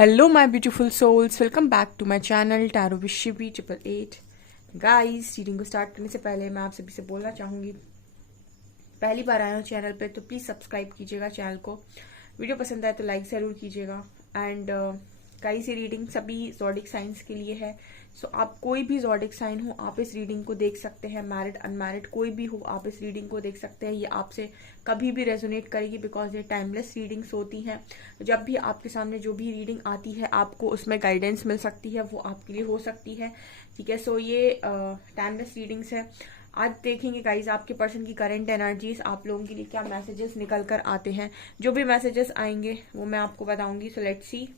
Hello my beautiful souls, welcome back to my channel tarot with Shivi 888। Guys, reading को start करने से पहले मैं आप सभी से बोलना चाहूँगी, पहली बार आए हो चैनल पे तो प्लीज़ सब्सक्राइब कीजिएगा चैनल को। वीडियो पसंद आए तो लाइक ज़रूर कीजिएगा। एंड गाइस, ये रीडिंग सभी ज़ोडिक साइंस के लिए है। सो आप कोई भी ज़ोडिक साइन हो, आप इस रीडिंग को देख सकते हैं। मैरिड अनमैरिड कोई भी हो, आप इस रीडिंग को देख सकते हैं। ये आपसे कभी भी रेजोनेट करेगी बिकॉज ये टाइमलेस रीडिंग्स होती हैं। जब भी आपके सामने जो भी रीडिंग आती है, आपको उसमें गाइडेंस मिल सकती है, वो आपके लिए हो सकती है। ठीक है, सो ये टाइमलेस रीडिंग्स है। आज देखेंगे गाइज आपके पर्सन की करंट एनर्जीज, आप लोगों के लिए क्या मैसेजेस निकल कर आते हैं। जो भी मैसेजेस आएंगे वो मैं आपको बताऊंगी। So let's see.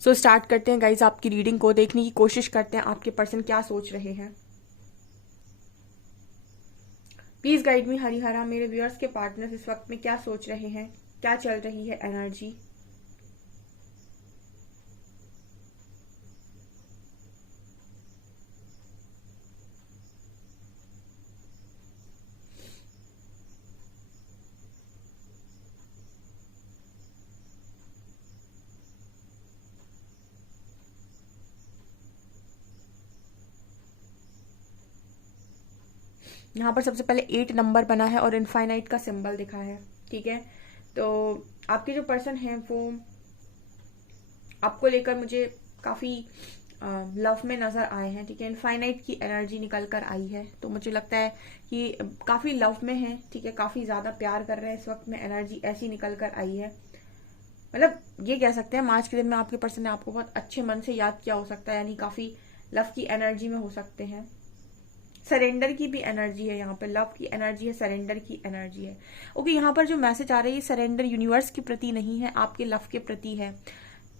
So start करते हैं गाइज आपकी रीडिंग को। देखने की कोशिश करते हैं आपके पर्सन क्या सोच रहे हैं। Please guide me Harihara. मेरे व्यूअर्स के पार्टनर्स इस वक्त में क्या सोच रहे हैं, क्या चल रही है एनर्जी। यहाँ पर सबसे पहले 8 नंबर बना है और इनफाइनाइट का सिंबल दिखा है। ठीक है, तो आपके जो पर्सन है वो आपको लेकर मुझे काफी लव में नजर आए हैं। ठीक है, इनफाइनाइट की एनर्जी निकल कर आई है, तो मुझे लगता है कि काफी लव में है। ठीक है, काफी ज्यादा प्यार कर रहे हैं इस वक्त में। एनर्जी ऐसी निकल कर आई है, मतलब ये कह सकते हैं आज के दिन में आपके पर्सन ने आपको बहुत अच्छे मन से याद किया हो सकता है, यानी काफी लव की एनर्जी में हो सकते हैं। सरेंडर की भी एनर्जी है यहाँ पे, लव की एनर्जी है, सरेंडर की एनर्जी है। ओके, यहाँ पर जो मैसेज आ रहा है ये सरेंडर यूनिवर्स के प्रति नहीं है, आपके लव के प्रति है।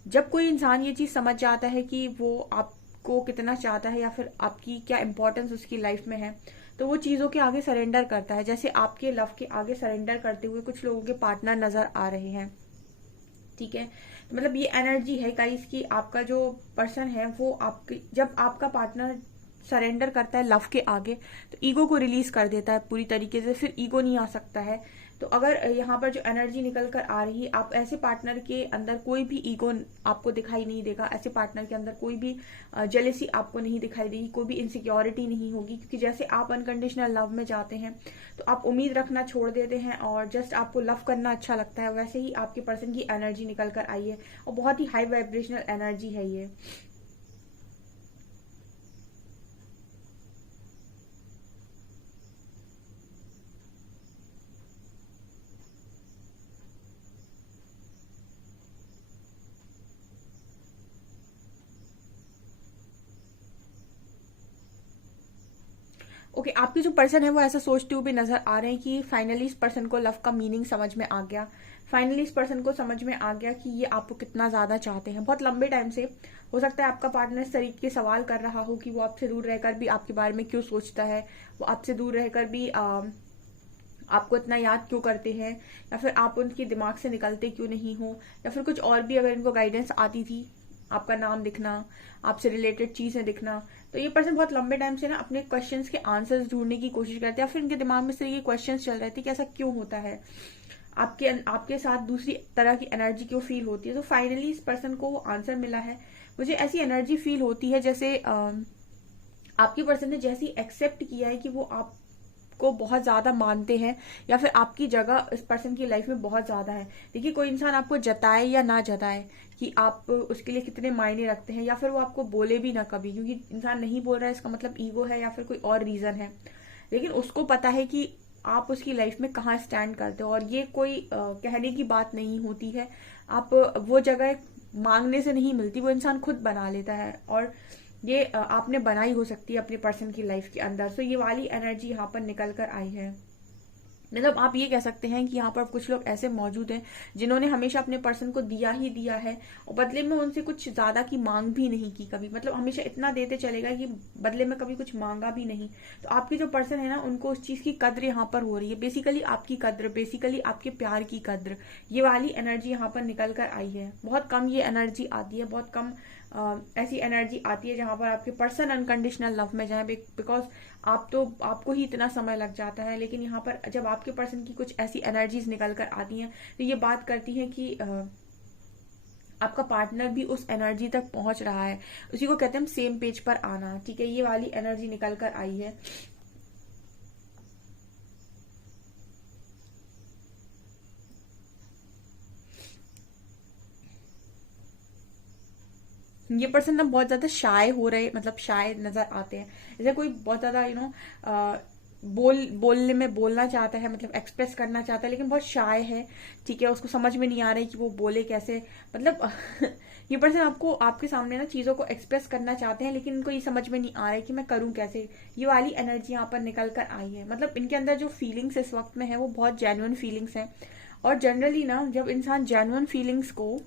जब कोई इंसान ये चीज समझ जाता है कि वो आपको कितना चाहता है या फिर आपकी क्या इंपॉर्टेंस उसकी लाइफ में है, तो वो चीजों के आगे सरेंडर करता है। जैसे आपके लव के आगे सरेंडर करते हुए कुछ लोगों के पार्टनर नजर आ रहे हैं। ठीक है, तो मतलब ये एनर्जी है गाइस कि आपका जो पर्सन है वो आपकी, जब आपका पार्टनर सरेंडर करता है लव के आगे तो ईगो को रिलीज कर देता है पूरी तरीके से, फिर ईगो नहीं आ सकता है। तो अगर यहाँ पर जो एनर्जी निकल कर आ रही है, आप ऐसे पार्टनर के अंदर कोई भी ईगो आपको दिखाई नहीं देगा। ऐसे पार्टनर के अंदर कोई भी जेलेसी आपको नहीं दिखाई देगी, कोई भी इनसिक्योरिटी नहीं होगी, क्योंकि जैसे आप अनकंडीशनल लव में जाते हैं तो आप उम्मीद रखना छोड़ देते हैं और जस्ट आपको लव करना अच्छा लगता है। वैसे ही आपके पर्सन की एनर्जी निकल कर आई है और बहुत ही हाई वाइब्रेशनल एनर्जी है ये। ओके, आपके जो पर्सन है वो ऐसा सोचते हुए भी नजर आ रहे हैं कि फाइनली इस पर्सन को लव का मीनिंग समझ में आ गया। फाइनली इस पर्सन को समझ में आ गया कि ये आपको कितना ज्यादा चाहते हैं। बहुत लंबे टाइम से हो सकता है आपका पार्टनर इस तरीके के सवाल कर रहा हो कि वो आपसे दूर रहकर भी आपके बारे में क्यों सोचता है, वो आपसे दूर रहकर भी आपको इतना याद क्यों करते हैं, या फिर आप उनके दिमाग से निकलते क्यों नहीं हो, या फिर कुछ और भी अगर इनको गाइडेंस आती थी, आपका नाम दिखना, आपसे रिलेटेड चीजें दिखना। तो ये पर्सन बहुत लंबे टाइम से ना अपने क्वेश्चंस के आंसर्स ढूंढने की कोशिश करते हैं, या फिर इनके दिमाग में इस तरह के क्वेश्चंस चल रहे थे कि ऐसा क्यों होता है, आपके साथ दूसरी तरह की एनर्जी क्यों फील होती है। तो फाइनली इस पर्सन को वो आंसर मिला है। मुझे ऐसी एनर्जी फील होती है जैसे आपके पर्सन ने जैसी एक्सेप्ट किया है कि वो आपको बहुत ज्यादा मानते हैं, या फिर आपकी जगह इस पर्सन की लाइफ में बहुत ज्यादा है। देखिए, कोई इंसान आपको जताए या ना जताए कि आप उसके लिए कितने मायने रखते हैं, या फिर वो आपको बोले भी ना कभी, क्योंकि इंसान नहीं बोल रहा है इसका मतलब ईगो है या फिर कोई और रीजन है, लेकिन उसको पता है कि आप उसकी लाइफ में कहाँ स्टैंड करते हो। और ये कोई कहने की बात नहीं होती है, आप वो जगह मांगने से नहीं मिलती, वो इंसान खुद बना लेता है। और ये आपने बनाई हो सकती है अपने पर्सन की लाइफ के अंदर। सो ये वाली एनर्जी यहाँ पर निकल कर आई है। मतलब आप ये कह सकते हैं कि यहाँ पर कुछ लोग ऐसे मौजूद हैं जिन्होंने हमेशा अपने पर्सन को दिया ही दिया है और बदले में उनसे कुछ ज्यादा की मांग भी नहीं की कभी, मतलब हमेशा इतना देते चलेगा कि बदले में कभी कुछ मांगा भी नहीं। तो आपके जो पर्सन है ना, उनको उस चीज की कद्र यहाँ पर हो रही है, बेसिकली आपकी कद्र, बेसिकली आपके प्यार की कद्र, ये वाली एनर्जी यहाँ पर निकल कर आई है। बहुत कम ये एनर्जी आती है, बहुत कम ऐसी एनर्जी आती है जहां पर आपके पर्सन अनकंडीशनल लव में जाए, बिकॉज आपको ही इतना समय लग जाता है। लेकिन यहाँ पर जब आपके पर्सन की कुछ ऐसी एनर्जीज निकल कर आती हैं तो ये बात करती है कि आपका पार्टनर भी उस एनर्जी तक पहुंच रहा है, उसी को कहते हैं हम सेम पेज पर आना। ठीक है, ये वाली एनर्जी निकल कर आई है। ये पर्सन ना बहुत ज्यादा शाय हो रहे, मतलब शाय नजर आते हैं, जैसे कोई बहुत ज्यादा बोलने में बोलना चाहता है, मतलब एक्सप्रेस करना चाहता है, लेकिन बहुत शाय है। ठीक है, उसको समझ में नहीं आ रहा है कि वो बोले कैसे, मतलब ये पर्सन आपको आपके सामने ना चीजों को एक्सप्रेस करना चाहते हैं, लेकिन इनको ये समझ में नहीं आ रहा है कि मैं करूं कैसे। ये वाली एनर्जी यहाँ पर निकल कर आई है, मतलब इनके अंदर जो फीलिंग्स इस वक्त में है वो बहुत जेन्युइन फीलिंग्स है। और जनरली ना जब इंसान जेन्युइन फीलिंग्स को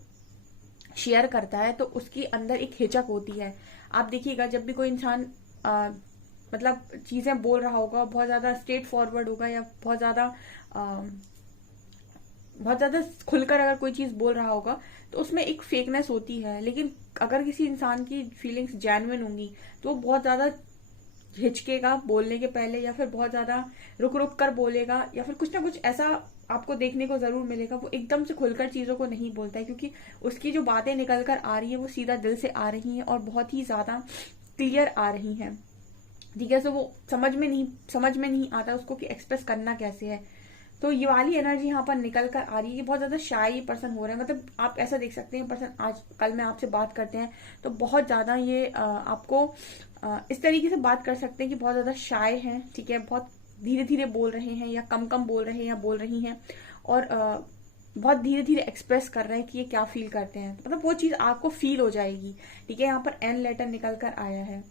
शेयर करता है तो उसके अंदर एक हिचक होती है। आप देखिएगा जब भी कोई इंसान मतलब चीजें बोल रहा होगा, बहुत ज्यादा स्ट्रेट फॉरवर्ड होगा या बहुत ज्यादा खुलकर अगर कोई चीज बोल रहा होगा तो उसमें एक फेकनेस होती है। लेकिन अगर किसी इंसान की फीलिंग्स जेन्युइन होंगी तो वो बहुत ज्यादा हिचकेगा बोलने के पहले, या फिर बहुत ज्यादा रुक रुक कर बोलेगा, या फिर कुछ ना कुछ ऐसा आपको देखने को जरूर मिलेगा। वो एकदम से खुलकर चीजों को नहीं बोलता है, क्योंकि उसकी जो बातें निकल कर आ रही है वो सीधा दिल से आ रही हैं और बहुत ही ज्यादा क्लियर आ रही हैं। ठीक है, तो वो समझ में नहीं आता उसको कि एक्सप्रेस करना कैसे है। तो ये वाली एनर्जी यहाँ पर निकल कर आ रही है। ये बहुत ज्यादा शाय पर्सन हो रहा है, मतलब आप ऐसा देख सकते हैं पर्सन आज कल में आपसे बात करते हैं तो बहुत ज्यादा ये आपको इस तरीके से बात कर सकते हैं कि बहुत ज्यादा शाय है। ठीक है, बहुत धीरे धीरे बोल रहे हैं या कम कम बोल रहे हैं या बोल रही हैं, और बहुत धीरे धीरे एक्सप्रेस कर रहे हैं कि ये क्या फील करते हैं, मतलब वो चीज आपको फील हो जाएगी। ठीक है, यहाँ पर एन लेटर निकल कर आया है।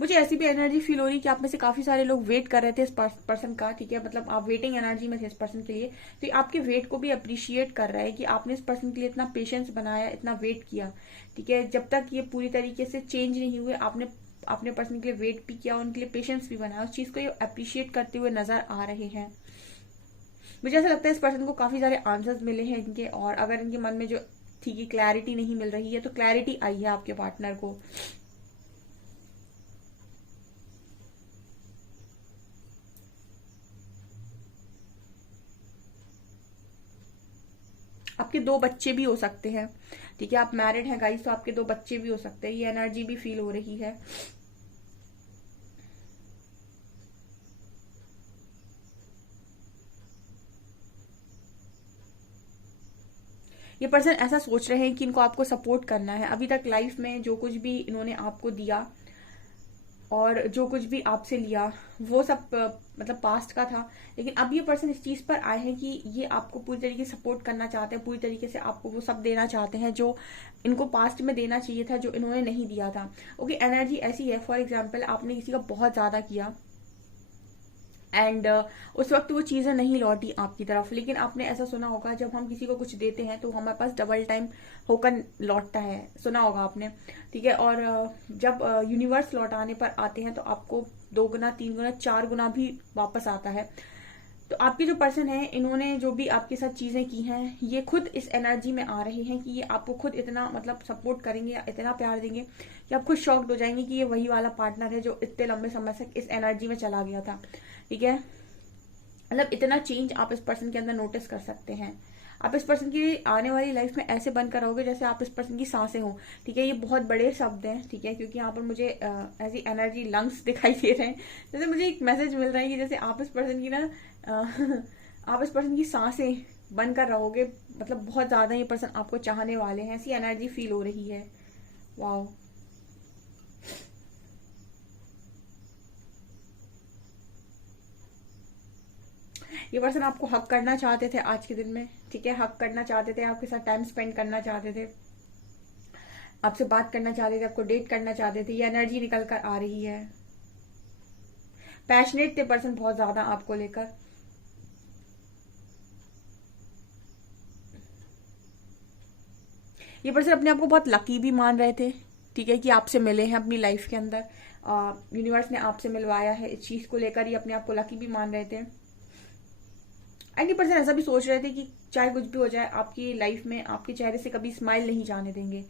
मुझे ऐसी भी एनर्जी फील हो रही कि आप में से काफी सारे लोग वेट कर रहे थे इस पर्सन का। ठीक है, मतलब आप वेटिंग एनर्जी में थे इस पर्सन के लिए, तो आपके वेट को भी अप्रिशिएट कर रहा है कि आपने इस पर्सन के लिए इतना पेशेंस बनाया, इतना वेट किया। ठीक है, जब तक ये पूरी तरीके से चेंज नहीं हुए आपने अपने पर्सन के लिए वेट भी किया, उनके लिए पेशेंस भी बनाया, उस चीज को ये अप्रिशिएट करते हुए नजर आ रहे हैं। मुझे ऐसा लगता है इस पर्सन को काफी सारे आंसर्स मिले हैं इनके, और अगर इनके मन में जो ठीक है क्लैरिटी नहीं मिल रही है तो क्लैरिटी आई है आपके पार्टनर को। आपके दो बच्चे भी हो सकते हैं। ठीक है, आप मैरिड हैं गाइस, तो आपके दो बच्चे भी हो सकते हैं, ये एनर्जी भी फील हो रही है। ये पर्सन ऐसा सोच रहे हैं कि इनको आपको सपोर्ट करना है। अभी तक लाइफ में जो कुछ भी इन्होंने आपको दिया और जो कुछ भी आपसे लिया वो सब मतलब पास्ट का था, लेकिन अब ये पर्सन इस चीज पर आए हैं कि ये आपको पूरी तरीके से सपोर्ट करना चाहते हैं, पूरी तरीके से आपको वो सब देना चाहते हैं जो इनको पास्ट में देना चाहिए था, जो इन्होंने नहीं दिया था। ओके, एनर्जी ऐसी है, फॉर एग्जाम्पल आपने किसी का बहुत ज्यादा किया एंड उस वक्त वो चीजें नहीं लौटी आपकी तरफ, लेकिन आपने ऐसा सुना होगा जब हम किसी को कुछ देते हैं तो हमारे पास डबल टाइम होकर लौटता है, सुना होगा आपने। ठीक है, और जब यूनिवर्स लौटाने पर आते हैं तो आपको 2 गुना 3 गुना 4 गुना भी वापस आता है। तो आपके जो पर्सन है इन्होंने जो भी आपके साथ चीजें की हैं ये खुद इस एनर्जी में आ रहे हैं कि ये आपको खुद इतना मतलब सपोर्ट करेंगे या इतना प्यार देंगे कि आप खुद शॉक्ड हो जाएंगे कि ये वही वाला पार्टनर है जो इतने लंबे समय से इस एनर्जी में चला गया था। ठीक है, मतलब इतना चेंज आप इस पर्सन के अंदर नोटिस कर सकते हैं। आप इस पर्सन की आने वाली लाइफ में ऐसे बनकर रहोगे जैसे आप इस पर्सन की सांसें हो। ठीक है, ये बहुत बड़े शब्द हैं। ठीक है, क्योंकि यहाँ पर मुझे ऐसी एनर्जी लंग्स दिखाई दे रहे हैं, जैसे मुझे एक मैसेज मिल रहा है कि जैसे आप इस पर्सन की ना आप इस पर्सन की सांसें बनकर रहोगे, मतलब बहुत ज्यादा ये पर्सन आपको चाहने वाले हैं, ऐसी एनर्जी फील हो रही है। वाओ, ये पर्सन आपको हक करना चाहते थे आज के दिन में। ठीक है, हक करना चाहते थे, आपके साथ टाइम स्पेंड करना चाहते थे, आपसे बात करना चाहते थे, आपको डेट करना चाहते थे, ये एनर्जी निकल कर आ रही है। पैशनेट थे पर्सन बहुत ज्यादा आपको लेकर। ये पर्सन अपने आप को बहुत लकी भी मान रहे थे, ठीक है, कि आपसे मिले हैं अपनी लाइफ के अंदर। यूनिवर्स ने आपसे मिलवाया है, इस चीज को लेकर ये अपने आप को लकी भी मान रहे थे। एंड ये पर्सन ऐसा भी सोच रहे थे कि चाहे कुछ भी हो जाए आपकी लाइफ में आपके चेहरे से कभी स्माइल नहीं जाने देंगे,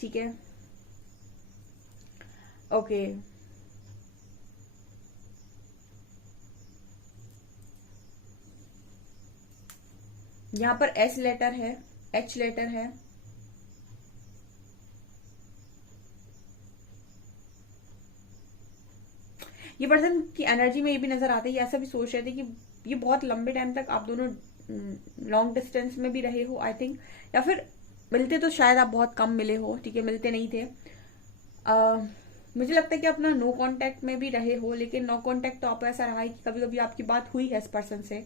ठीक है। ओके, यहाँ पर एस लेटर है, एच लेटर है, ये पर्सन की एनर्जी में ये भी नजर आता है, ये ऐसा भी सोच रहे थे कि ये बहुत लंबे टाइम तक आप दोनों लॉन्ग डिस्टेंस में भी रहे हो आई थिंक, या फिर मिलते तो शायद आप बहुत कम मिले हो, ठीक है, मिलते नहीं थे। मुझे लगता है कि अपना नो कांटेक्ट में भी रहे हो, लेकिन नो कांटेक्ट तो आपको ऐसा रहा है कि कभी कभी आपकी बात हुई है इस पर्सन से,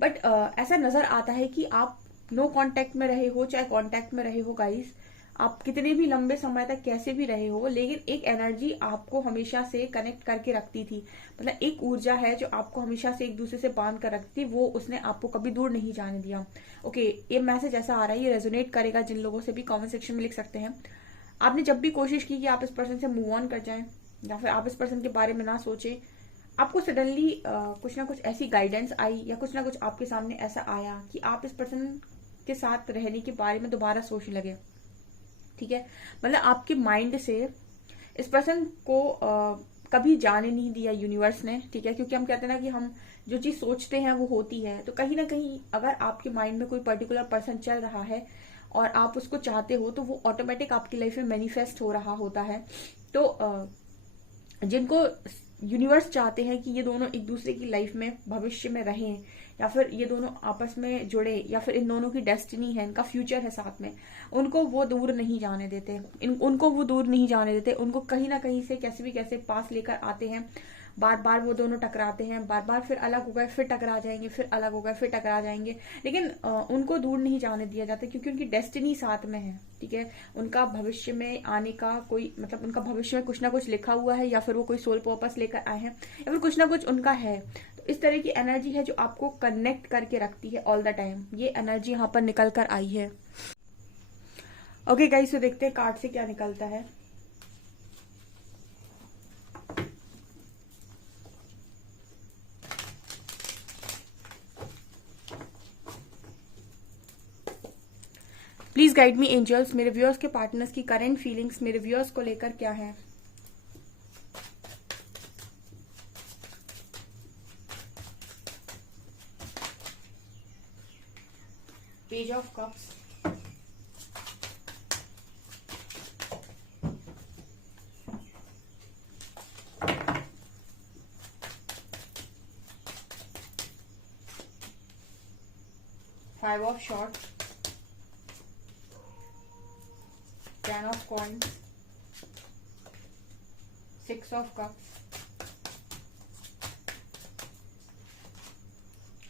बट ऐसा नजर आता है कि आप नो कांटेक्ट में रहे हो चाहे कांटेक्ट में रहे हो गाइस, आप कितने भी लंबे समय तक कैसे भी रहे हो, लेकिन एक एनर्जी आपको हमेशा से कनेक्ट करके रखती थी। मतलब एक ऊर्जा है जो आपको हमेशा से एक दूसरे से बांध कर रखती थी, वो उसने आपको कभी दूर नहीं जाने दिया। ओके, ये मैसेज ऐसा आ रहा है, ये रेजोनेट करेगा जिन लोगों से भी कमेंट सेक्शन में लिख सकते हैं। आपने जब भी कोशिश की कि आप इस पर्सन से मूव ऑन कर जाएं या फिर आप इस पर्सन के बारे में ना सोचें, आपको सडनली कुछ ना कुछ ऐसी गाइडेंस आई या कुछ ना कुछ आपके सामने ऐसा आया कि आप इस पर्सन के साथ रहने के बारे में दोबारा सोचने लगे, ठीक है। मतलब आपके माइंड से इस पर्सन को कभी जाने नहीं दिया यूनिवर्स ने, ठीक है, क्योंकि हम कहते हैं ना कि हम जो चीज सोचते हैं वो होती है। तो कहीं ना कहीं अगर आपके माइंड में कोई पर्टिकुलर पर्सन चल रहा है और आप उसको चाहते हो तो वो ऑटोमेटिक आपकी लाइफ में मैनिफेस्ट हो रहा होता है। तो जिनको यूनिवर्स चाहते हैं कि ये दोनों एक दूसरे की लाइफ में भविष्य में रहें, या फिर ये दोनों आपस में जुड़े, या फिर इन दोनों की डेस्टिनी है, इनका फ्यूचर है साथ में, उनको वो दूर नहीं जाने देते, उनको वो दूर नहीं जाने देते, उनको कहीं ना कहीं से कैसे भी कैसे पास लेकर आते हैं। बार बार वो दोनों टकराते हैं, बार बार फिर अलग हो गए, फिर टकरा जाएंगे, फिर अलग हो गए, फिर टकरा जाएंगे, लेकिन उनको दूर नहीं जाने दिया जाता क्योंकि उनकी डेस्टिनी साथ में है, ठीक है। उनका भविष्य में आने का कोई मतलब, उनका भविष्य में कुछ ना कुछ लिखा हुआ है, या फिर वो कोई सोल पर्पस लेकर आए हैं, या फिर कुछ ना कुछ उनका है। तो इस तरह की एनर्जी है जो आपको कनेक्ट करके रखती है ऑल द टाइम, ये एनर्जी यहाँ पर निकल कर आई है। ओके गाइस, तो देखते हैं कार्ड से क्या निकलता है। प्लीज गाइड मी एंजल्स, मेरे व्यूअर्स के पार्टनर्स की करंट फीलिंग्स मेरे व्यूअर्स को लेकर क्या है। Page of cups, five of shorts, ten of coins, six of cups,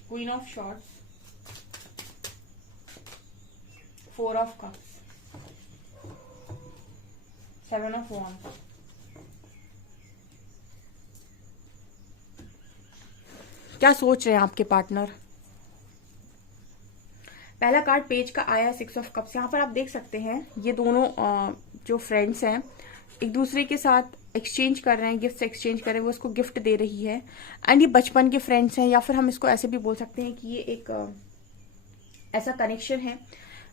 queen of shorts, four of cups, seven of wands। क्या सोच रहे हैं आपके पार्टनर। पहला कार्ड पेज का आया सिक्स ऑफ कप्स। यहाँ पर आप देख सकते हैं ये दोनों जो फ्रेंड्स हैं एक दूसरे के साथ एक्सचेंज कर रहे हैं, गिफ्ट एक्सचेंज कर रहे हैं, वो उसको गिफ्ट दे रही है। एंड ये बचपन के फ्रेंड्स हैं, या फिर हम इसको ऐसे भी बोल सकते हैं कि ये एक ऐसा कनेक्शन है,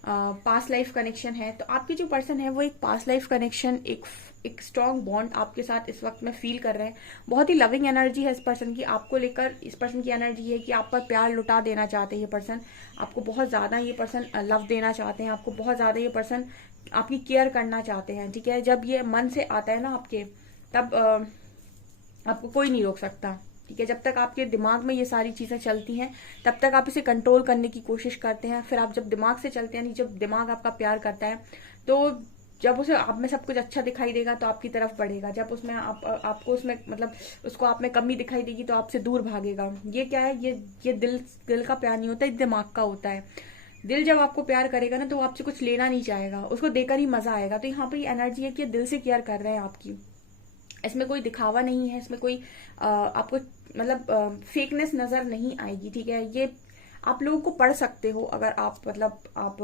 पास्ट लाइफ कनेक्शन है। तो आपके जो पर्सन है वो एक पास्ट लाइफ कनेक्शन, एक स्ट्रॉन्ग बॉन्ड आपके साथ इस वक्त में फील कर रहे हैं। बहुत ही लविंग एनर्जी है इस पर्सन की आपको लेकर। इस पर्सन की एनर्जी है कि आप पर प्यार लुटा देना चाहते हैं ये पर्सन, आपको बहुत ज्यादा ये पर्सन लव देना चाहते हैं, आपको बहुत ज्यादा ये पर्सन आपकी केयर करना चाहते हैं, ठीक है। जब ये मन से आता है ना आपके, तब आपको कोई नहीं रोक सकता, ठीक है। जब तक आपके दिमाग में ये सारी चीजें चलती हैं तब तक आप इसे कंट्रोल करने की कोशिश करते हैं। फिर आप जब दिमाग से चलते हैं, जब दिमाग आपका प्यार करता है, तो जब उसे आप में सब कुछ अच्छा दिखाई देगा तो आपकी तरफ बढ़ेगा। जब उसमें आपको उसमें मतलब उसको आप में कमी दिखाई देगी तो आपसे दूर भागेगा। ये क्या है, ये दिल का प्यार नहीं होता, ये दिमाग का होता है। दिल जब आपको प्यार करेगा ना तो वो आपसे कुछ लेना नहीं चाहेगा, उसको देकर ही मजा आएगा। तो यहाँ पे ये एनर्जी है कि दिल से केयर कर रहे हैं आपकी। इसमें कोई दिखावा नहीं है, इसमें कोई आपको मतलब फेकनेस नजर नहीं आएगी, ठीक है। ये आप लोगों को पढ़ सकते हो अगर आप मतलब आप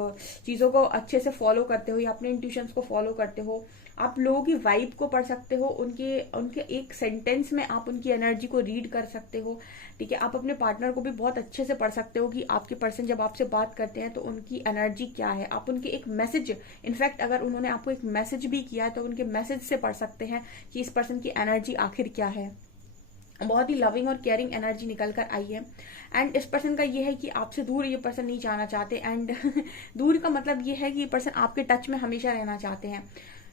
चीजों को अच्छे से फॉलो करते हो या अपने इंट्यूशंस को फॉलो करते हो। आप लोगों की वाइब को पढ़ सकते हो, उनके उनके एक सेंटेंस में आप उनकी एनर्जी को रीड कर सकते हो, ठीक है। आप अपने पार्टनर को भी बहुत अच्छे से पढ़ सकते हो कि आपके पर्सन जब आपसे बात करते हैं तो उनकी एनर्जी क्या है। आप उनके एक मैसेज, इनफैक्ट अगर उन्होंने आपको एक मैसेज भी किया है तो उनके मैसेज से पढ़ सकते हैं कि इस पर्सन की एनर्जी आखिर क्या है। बहुत ही लविंग और केयरिंग एनर्जी निकल कर आई है। एंड इस पर्सन का ये है कि आपसे दूर ये पर्सन नहीं जाना चाहते। एंड दूर का मतलब ये है कि ये पर्सन आपके टच में हमेशा रहना चाहते हैं।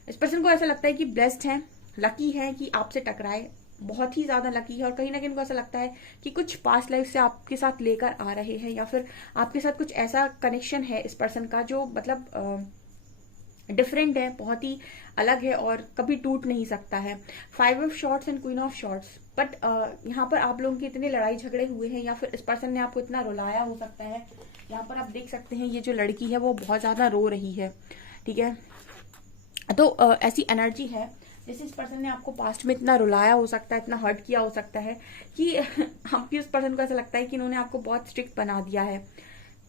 इस पर्सन को ऐसा लगता है कि ब्लेस्ड है, लकी है कि आपसे टकराए, बहुत ही ज्यादा लकी है। और कहीं ना कहीं इनको ऐसा लगता है कि कुछ पास्ट लाइफ से आपके साथ लेकर आ रहे हैं या फिर आपके साथ कुछ ऐसा कनेक्शन है इस पर्सन का जो मतलब डिफरेंट है, बहुत ही अलग है और कभी टूट नहीं सकता है। 5 of shorts and queen of shorts. But यहाँ पर आप लोगों के इतने लड़ाई झगड़े हुए हैं या फिर इस पर्सन ने आपको इतना रुलाया हो सकता है। यहाँ पर आप देख सकते हैं ये जो लड़की है वो बहुत ज्यादा रो रही है, ठीक है। तो ऐसी एनर्जी है जैसे इस पर्सन ने आपको पास्ट में इतना रुलाया हो सकता है, इतना हर्ट किया हो सकता है कि आपकी उस पर्सन को ऐसा लगता है कि इन्होंने आपको बहुत स्ट्रिक्ट बना दिया है।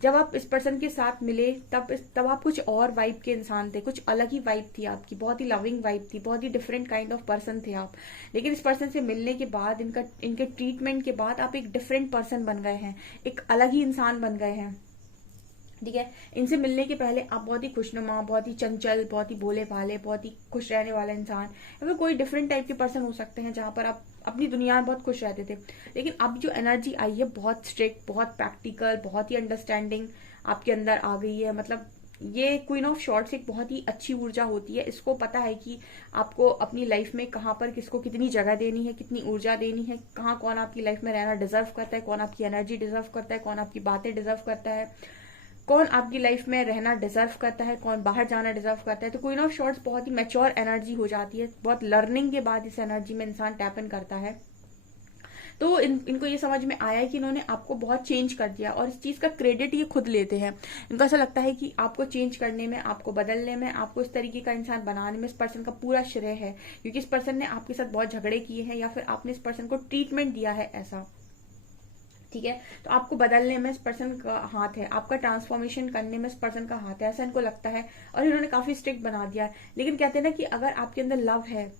जब आप इस पर्सन के साथ मिले तब आप कुछ और वाइब के इंसान थे, कुछ अलग ही वाइब थी आपकी, बहुत ही लविंग वाइब थी, बहुत ही डिफरेंट काइंड ऑफ पर्सन थे आप। लेकिन इस पर्सन से मिलने के बाद, इनके ट्रीटमेंट के बाद आप एक डिफरेंट पर्सन बन गए हैं, एक अलग ही इंसान बन गए हैं, ठीक है। इनसे मिलने के पहले आप बहुत ही खुशनुमा, बहुत ही चंचल, बहुत ही भोले भाले, बहुत ही खुश रहने वाला इंसान या फिर कोई डिफरेंट टाइप के पर्सन हो सकते हैं जहां पर आप अपनी दुनिया में बहुत खुश रहते थे। लेकिन अब जो एनर्जी आई है बहुत स्ट्रिक्ट, बहुत प्रैक्टिकल, बहुत ही अंडरस्टैंडिंग आपके अंदर आ गई है। मतलब ये क्वीन ऑफ शॉर्ट्स एक बहुत ही अच्छी ऊर्जा होती है। इसको पता है कि आपको अपनी लाइफ में कहाँ पर किसको कितनी जगह देनी है, कितनी ऊर्जा देनी है, कहाँ कौन आपकी लाइफ में रहना डिजर्व करता है, कौन आपकी एनर्जी डिजर्व करता है, कौन आपकी बातें डिजर्व करता है, कौन आपकी लाइफ में रहना डिजर्व करता है, कौन बाहर जाना डिजर्व करता है। तो क्वीन ऑफ शॉर्ट्स बहुत ही मैच्योर एनर्जी हो जाती है। बहुत लर्निंग के बाद इस एनर्जी में इंसान टैप इन करता है। तो इनको ये समझ में आया है कि इन्होंने आपको बहुत चेंज कर दिया और इस चीज का क्रेडिट ये खुद लेते हैं। इनको ऐसा लगता है कि आपको चेंज करने में, आपको बदलने में, आपको इस तरीके का इंसान बनाने में इस पर्सन का पूरा श्रेय है, क्योंकि इस पर्सन ने आपके साथ बहुत झगड़े किए हैं या फिर आपने इस पर्सन को ट्रीटमेंट दिया है ऐसा, ठीक है। तो आपको बदलने में इस पर्सन का हाथ है, आपका ट्रांसफॉर्मेशन करने में इस पर्सन का हाथ है, ऐसा इनको लगता है। और इन्होंने काफी स्ट्रिक्ट बना दिया है। लेकिन कहते हैं ना कि अगर आपके अंदर लव है,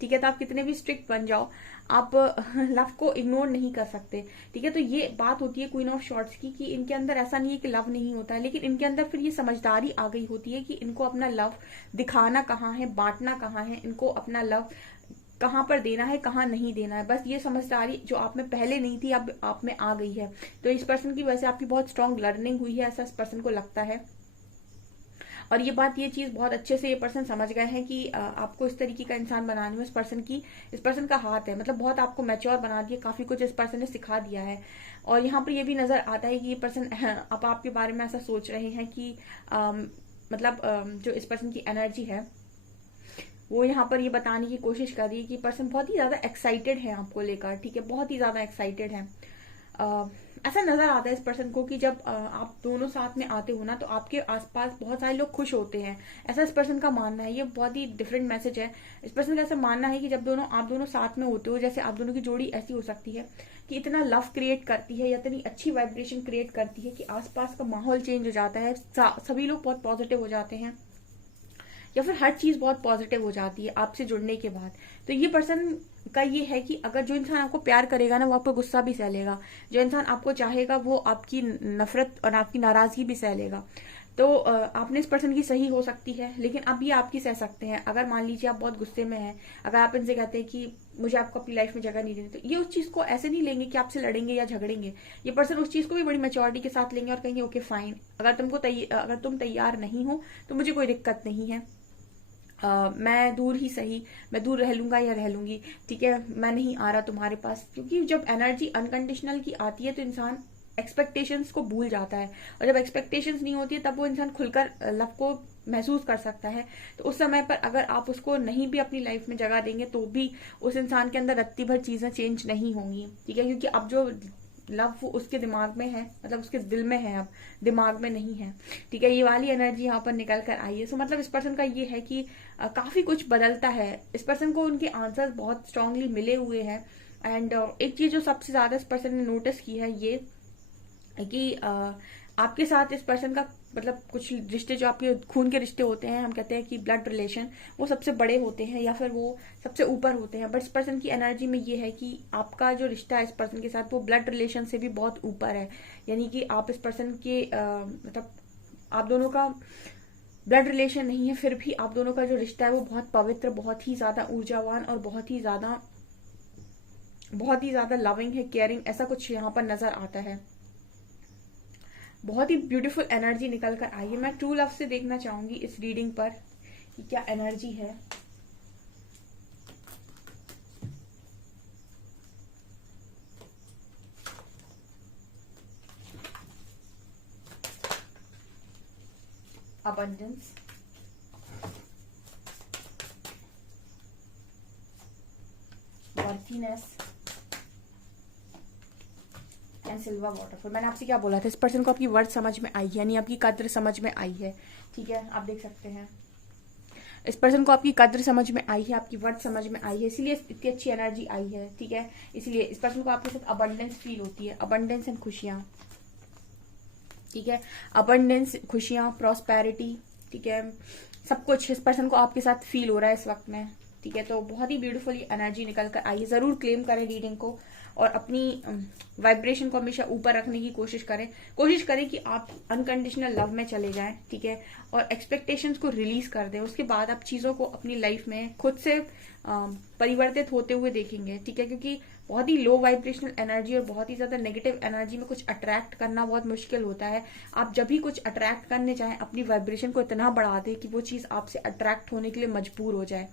ठीक है, तो आप कितने भी स्ट्रिक्ट बन जाओ, आप लव को इग्नोर नहीं कर सकते, ठीक है। तो ये बात होती है क्वीन ऑफ शॉर्ट्स की कि इनके अंदर ऐसा नहीं है कि लव नहीं होता है, लेकिन इनके अंदर फिर ये समझदारी आ गई होती है कि इनको अपना लव दिखाना कहाँ है, बांटना कहाँ है, इनको अपना लव कहाँ पर देना है, कहाँ नहीं देना है। बस ये समझदारी जो आप में पहले नहीं थी अब आप में आ गई है। तो इस पर्सन की वजह से आपकी बहुत स्ट्रांग लर्निंग हुई है, ऐसा इस पर्सन को लगता है। और ये चीज बहुत अच्छे से ये पर्सन समझ गए हैं कि आपको इस तरीके का इंसान बनाने में इस पर्सन का हाथ है। मतलब बहुत आपको मैच्योर बना दिया, काफी कुछ इस पर्सन ने सिखा दिया है। और यहाँ पर ये भी नजर आता है कि ये पर्सन अब आपके बारे में ऐसा सोच रहे हैं कि जो इस पर्सन की एनर्जी है वो यहाँ पर ये बताने की कोशिश कर रही है कि पर्सन बहुत ही ज्यादा एक्साइटेड है आपको लेकर, ठीक है, बहुत ही ज्यादा एक्साइटेड है। ऐसा नजर आता है इस पर्सन को कि जब आप दोनों साथ में आते हो ना तो आपके आसपास बहुत सारे लोग खुश होते हैं, ऐसा इस पर्सन का मानना है। ये बहुत ही डिफरेंट मैसेज है। इस पर्सन का ऐसा मानना है कि जब आप दोनों साथ में होते हो, जैसे आप दोनों की जोड़ी ऐसी हो सकती है कि इतना लव क्रिएट करती है या इतनी अच्छी वाइब्रेशन क्रिएट करती है कि आसपास का माहौल चेंज हो जाता है, सभी लोग बहुत पॉजिटिव हो जाते हैं या फिर हर चीज बहुत पॉजिटिव हो जाती है आपसे जुड़ने के बाद। तो ये पर्सन का ये है कि अगर जो इंसान आपको प्यार करेगा ना वो आपको गुस्सा भी सह लेगा, जो इंसान आपको चाहेगा वो आपकी नफरत और आपकी नाराजगी भी सह लेगा। तो आपने इस पर्सन की सही हो सकती है, लेकिन अब ये आपकी सह सकते हैं। अगर मान लीजिए आप बहुत गुस्से में हैं, अगर आप इनसे कहते हैं कि मुझे आपको अपनी लाइफ में जगह नहीं देनी, तो ये उस चीज को ऐसे नहीं लेंगे कि आपसे लड़ेंगे या झगड़ेंगे। ये पर्सन उस चीज को भी बड़ी मैच्योरिटी के साथ लेंगे और कहेंगे ओके फाइन, अगर तुम तैयार नहीं हो तो मुझे कोई दिक्कत नहीं है, मैं दूर ही सही, मैं दूर रह लूंगा या रह लूंगी, ठीक है, मैं नहीं आ रहा तुम्हारे पास। क्योंकि जब एनर्जी अनकंडीशनल की आती है तो इंसान एक्सपेक्टेशंस को भूल जाता है, और जब एक्सपेक्टेशंस नहीं होती है तब वो इंसान खुलकर लव को महसूस कर सकता है। तो उस समय पर अगर आप उसको नहीं भी अपनी लाइफ में जगह देंगे तो भी उस इंसान के अंदर रत्ती भर चीजें चेंज नहीं होंगी, ठीक है। क्योंकि अब जो लव वो उसके दिमाग में है, मतलब उसके दिल में है, अब दिमाग में नहीं है। ठीक है, ये वाली एनर्जी यहाँ पर निकल कर आई है। सो मतलब इस पर्सन का ये है कि काफी कुछ बदलता है। इस पर्सन को उनके आंसर्स बहुत स्ट्रांगली मिले हुए हैं। एंड एक चीज जो सबसे ज्यादा इस पर्सन ने नोटिस की है ये कि आपके साथ इस पर्सन का मतलब कुछ रिश्ते जो आपके खून के रिश्ते होते हैं, हम कहते हैं कि ब्लड रिलेशन, वो सबसे बड़े होते हैं या फिर वो सबसे ऊपर होते हैं। बट इस पर्सन की एनर्जी में ये है कि आपका जो रिश्ता है इस पर्सन के साथ वो ब्लड रिलेशन से भी बहुत ऊपर है। यानी कि आप इस पर्सन के मतलब आप दोनों का ब्लड रिलेशन नहीं है, फिर भी आप दोनों का जो रिश्ता है वो बहुत पवित्र, बहुत ही ज्यादा ऊर्जावान और बहुत ही ज्यादा लविंग है, केयरिंग, ऐसा कुछ यहाँ पर नजर आता है। बहुत ही ब्यूटीफुल एनर्जी निकल कर आई है। मैं ट्रू लव से देखना चाहूंगी इस रीडिंग पर कि क्या एनर्जी है। Abundance, worthiness and silver waterfall. मैंने आपसे क्या बोला था, इस पर्सन को आपकी वर्ड समझ में आई है, यानी आपकी कद्र समझ में आई है। ठीक है, आप देख सकते हैं इस पर्सन को आपकी कद्र समझ में आई है, आपकी वर्ड समझ में आई है, इसीलिए इतनी अच्छी एनर्जी आई है। ठीक है, इसलिए इस पर्सन को आपके साथ अबंडेंस फील होती है, अबंडेंस एंड खुशियां। ठीक है, अबंडेंस, खुशियां, प्रॉस्पेरिटी, ठीक है, सब कुछ इस पर्सन को आपके साथ फील हो रहा है इस वक्त में। ठीक है, तो बहुत ही ब्यूटीफुली एनर्जी निकल कर आई है। जरूर क्लेम करें रीडिंग को और अपनी वाइब्रेशन को हमेशा ऊपर रखने की कोशिश करें कि आप अनकंडीशनल लव में चले जाएं। ठीक है, और एक्सपेक्टेशंस को रिलीज कर दें, उसके बाद आप चीजों को अपनी लाइफ में खुद से परिवर्तित होते हुए देखेंगे। ठीक है, क्योंकि बहुत ही लो वाइब्रेशनल एनर्जी और बहुत ही ज्यादा नेगेटिव एनर्जी में कुछ अट्रैक्ट करना बहुत मुश्किल होता है। आप जब भी कुछ अट्रैक्ट करने चाहें, अपनी वाइब्रेशन को इतना बढ़ा दें कि वो चीज आपसे अट्रैक्ट होने के लिए मजबूर हो जाए।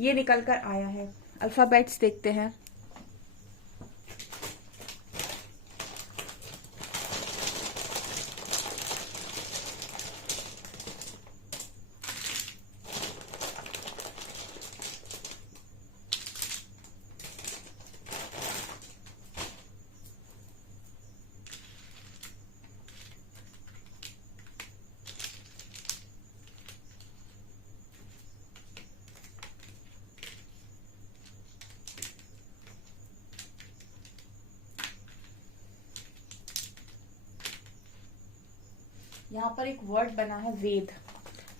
ये निकल कर आया है। अल्फाबेट्स देखते हैं। यहाँ पर एक वर्ड बना है वेद।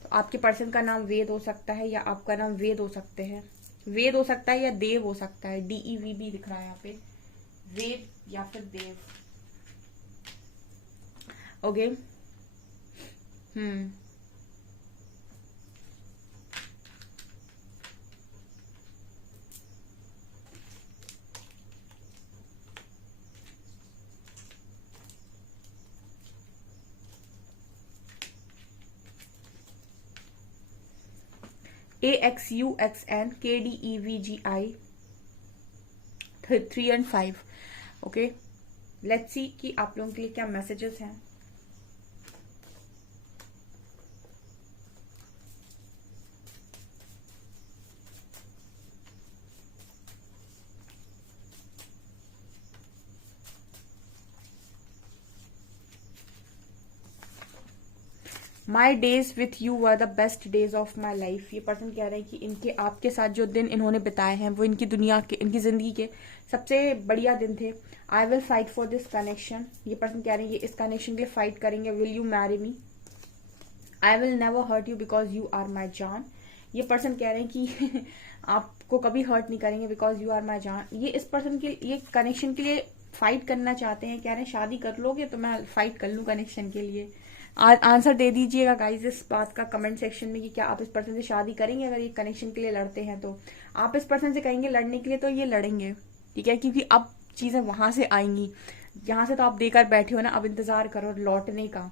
तो आपके पर्सन का नाम वेद हो सकता है या आपका नाम वेद हो सकते हैं। वेद हो सकता है या देव हो सकता है, DEVB दिख रहा है यहाँ पे, वेद या फिर Dev. Okay, AXUXNKDEVGI 3 and 5। Okay, let's see कि आप लोगों के लिए क्या मैसेजेस हैं। My days with you were the best days of my life. ये पर्सन कह रहे हैं कि इनके आपके साथ जो दिन इन्होंने बिताए हैं वो इनकी दुनिया के, इनकी जिंदगी के सबसे बढ़िया दिन थे। I will fight for this connection. ये पर्सन कह रहे हैं ये इस कनेक्शन के लिए फाइट करेंगे। Will you marry me? I will never hurt you because you are my जान। ये पर्सन कह रहे हैं कि आपको कभी हर्ट नहीं करेंगे बिकॉज यू आर माई जान। ये इस पर्सन के ये कनेक्शन के लिए फाइट करना चाहते हैं। कह रहे हैं शादी कर लोगे तो मैं फाइट कर लूं कनेक्शन के लिए। आंसर दे दीजिएगा गाइज इस बात का कमेंट सेक्शन में कि क्या आप इस पर्सन से शादी करेंगे अगर ये कनेक्शन के लिए लड़ते हैं। तो आप इस पर्सन से कहेंगे लड़ने के लिए तो ये लड़ेंगे। ठीक है, क्योंकि अब चीजें वहां से आएंगी जहां से तो आप देकर बैठे हो ना। अब इंतजार करो लौटने का।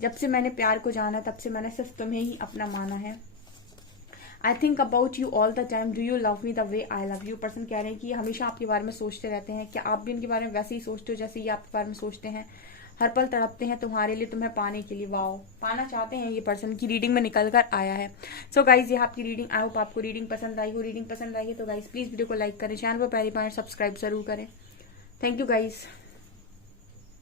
जब से मैंने प्यार को जाना तब से मैंने सिर्फ तुम्हें ही अपना माना है। I think about you all the time, do you love me the way I love you. Person कह रहे हैं कि हमेशा आपके बारे में सोचते रहते हैं। क्या आप भी इनके बारे में वैसे ही सोचते हो जैसे ये आपके बारे में सोचते हैं? हर पल तड़पते हैं तुम्हारे लिए, तुम्हें पाने के लिए। वाओ, पाना चाहते हैं ये पर्सन की रीडिंग में निकल कर आया है। सो गाइज ये आपकी रीडिंग। आई होप आपको रीडिंग पसंद आई हो। रीडिंग पसंद आई है तो गाइज प्लीज वीडियो को लाइक करें, चैनल पर पहली बार सब्सक्राइब जरूर करें। Thank you guys.